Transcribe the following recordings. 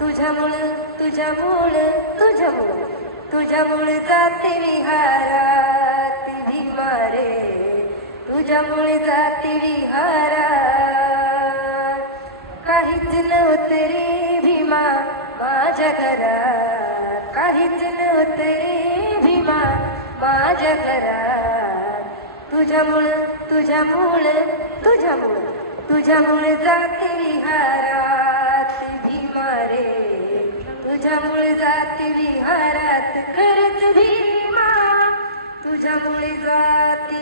तुझ्यामुळं तुझ्यामुळं तुझ्यामुळं तुझ्यामुळे जाते विहारात. भीमा रे तुझ्यामुळे जाते नव्हतं रे भीमा माझ्या घरात काहीच नव्हते. रे भीमा माझ्या घरात. तुझ्यामुळं तुझ्यामुळं तुझ्यामुळं तुझ्यामुळे जाते विहारात भीमा रे. तुझ्यामुळे जाते विहारात खरंच भीमा. तुझ्यामुळे जाते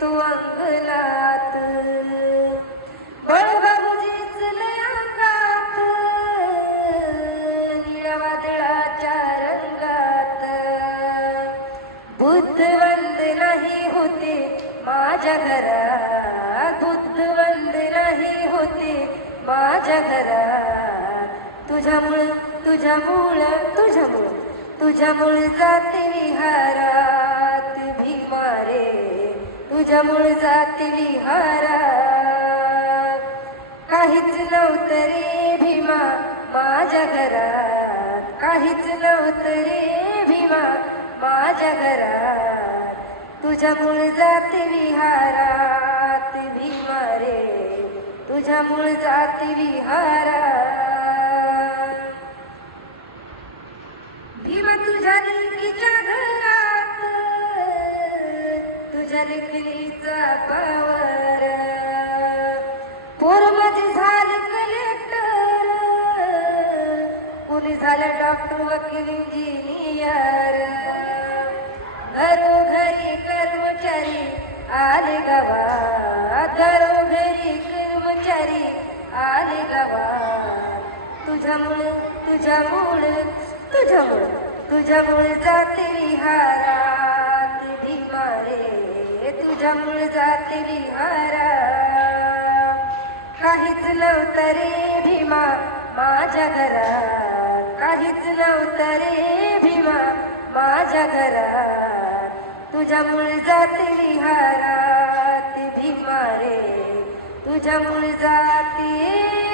तू अंगलात. अंगणात बळबाबूजीच लय अंगात. निळ्या वादळाच्या रंगात. बुद्ध नाही होते माझ्या घरात. बुद्ध नाही होते माझ्या घरात. तुझ्यामुळं तुझ्यामुळं तुझ्यामुळं तुझ्यामुळे जाते विहारात. भीमा रे तुझ्यामुळे जाते विहारात काहीच नव्हतं रे भीमा माझ्या घरात. काहीच नव्हतं रे भीमा माझ्या घरात. तुझ्यामुळे जाते विहारात भीमा रे. तुझ्यामुळे जाती विहारा भीमा तुझ्या लेकीच्या घरात. तुझ्या लेकीचा पावर पोर झाले कलेक्टर कोणी झालं डॉक्टर वकील इंजिनियर घरोघरी कर्मचारी आले गवा घरोघरी कर्मचारी आले गावात. तुझ्यामुळे तुझ्यामुळे तुझ्यामुळे तुझ्यामुळे जाते विहारा तुझ्या मूळ जाते विहारा. काहीच नव्हतं रे भीमा माझ्या घरात. काहीच नव्हतं रे भीमा माझ्या घरात. मूळ जाते विहारात भीमा रे. तुझ्या जाते जाती